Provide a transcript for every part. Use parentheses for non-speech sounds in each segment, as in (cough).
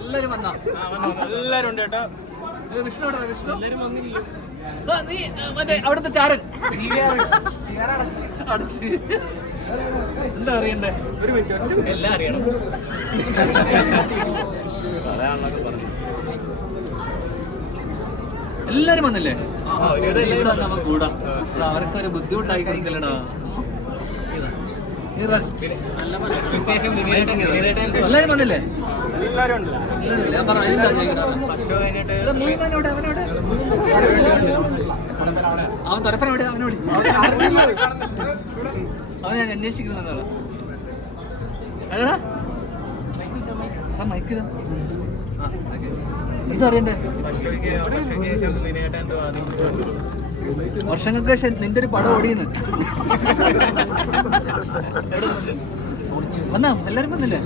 എല്ലാരും വന്നാ എല്ലാരും ഉണ്ട് ചേട്ടാ വിഷ്ണു വിഷ്ണു എല്ലാരും വന്നില്ല? നീ മറ്റേ അവിടുത്തെ ചാരൻ അടച്ച് എന്താ അറിയണ്ടേ ഒരു മിനിറ്റ് എല്ലാം അറിയണം എല്ലാരും വന്നില്ലേ കൂടാം. അവർക്ക് ഒരു ബുദ്ധിമുട്ടായി കൊടുക്കലടാ എല്ലാരും വന്നില്ലേ? എല്ലാരും ഉണ്ട്? അവൻ തുരപ്പന എവിടെ അവനെ വിളി. അവൻ ഞാൻ അന്വേഷിക്കുന്നതാണ് എടാ. ആ വർഷങ്ങൾക്ക് ശേഷം നിന്റെ ഒരു പടം ഓടിയെന്ന്. വന്നാ എല്ലാരും വന്നില്ലേ?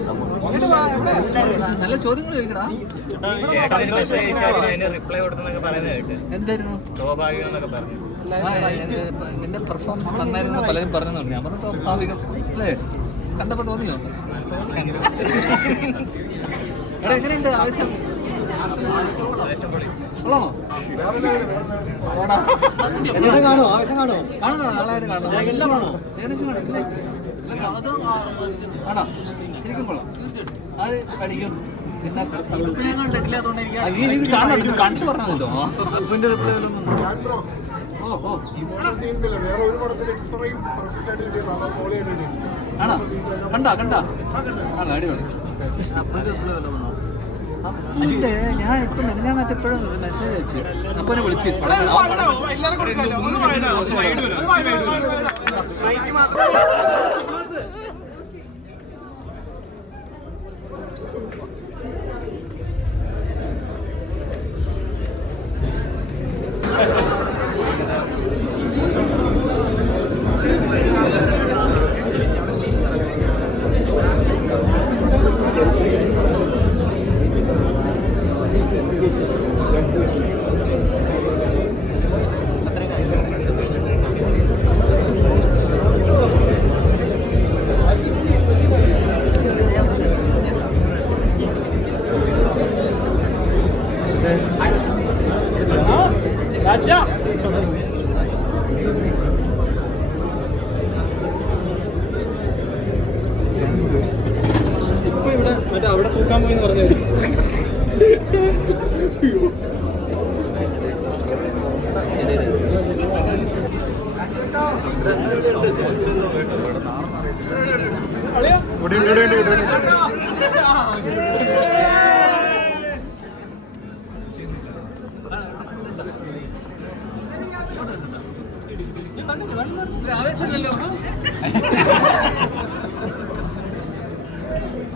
നല്ല ചോദ്യങ്ങൾ ചോദിക്കടാ. എന്തായിരുന്നു? നിന്റെ പെർഫോമൻസ് നന്നായിരുന്നു പലരും പറഞ്ഞു. ഞാൻ പറഞ്ഞു സ്വാഭാവികം. അല്ലേ? കണ്ടപ്പോ തോന്നിയോ. എടാ എങ്ങനെയുണ്ട്? ആവശ്യം. എന്നിട്ട് കാണുമോ ആവശ്യം കാണും കാണും നാളെ കാണോ കാണും എല്ലാം കാണോ? ഏകദേശം കാണും? ആണോ ശരിക്കും കൊള്ളാം അത് കടിക്കും പിന്നെ ആ, നീ ഇത് കാണണം ഇത് കാണിച്ചു പറഞ്ഞോ ഓ ഓ ഇമോഷണൽ സീൻസ് ഇല്ല വേറെ ഒരു പടത്തിൽ ഇത്രയും പെർഫെക്റ്റ് ആയിട്ട് കിട്ടിയ നടൻ പോളി കണ്ടാ കണ്ടാ അടിപൊളി അല്ലേ ഞാൻ ഇപ്പൊ ഞാൻ എപ്പോഴും ഒരു മെസ്സേജ് അയച്ചു. അപ്പൊ എന്നെ വിളിച്ച്. പടം ഇപ്പൊ ഇവിടെ മറ്റേ അവിടെ തൂക്കാൻ പോയി എന്ന് പറഞ്ഞു (laughs) (laughs) (laughs) ആവേശമല്ലോ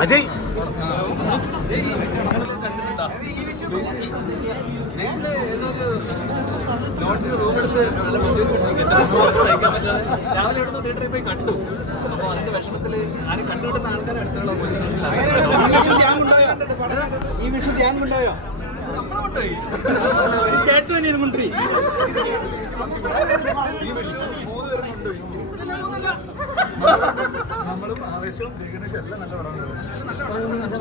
അജയ് ലോഡ്ജിൽ റൂം എടുത്ത് നല്ല രാവിലെ തിയേറ്ററിൽ പോയി കണ്ടു അപ്പോൾ അതിന്റെ വിഷമത്തിൽ ആരും കണ്ടുകിട്ടുന്ന ആൾക്കാരെ അടുത്തുള്ള ഈ വിഷു ധ്യാൻ കൊണ്ടായോ നമ്മളെ കൊണ്ടുപോയി മൂന്ന് തന്നെയാണ് കൊണ്ടുപോയി. നമ്മളും ആവേശവും ജഗണേഷും എല്ലാം നല്ല പടമാണ്.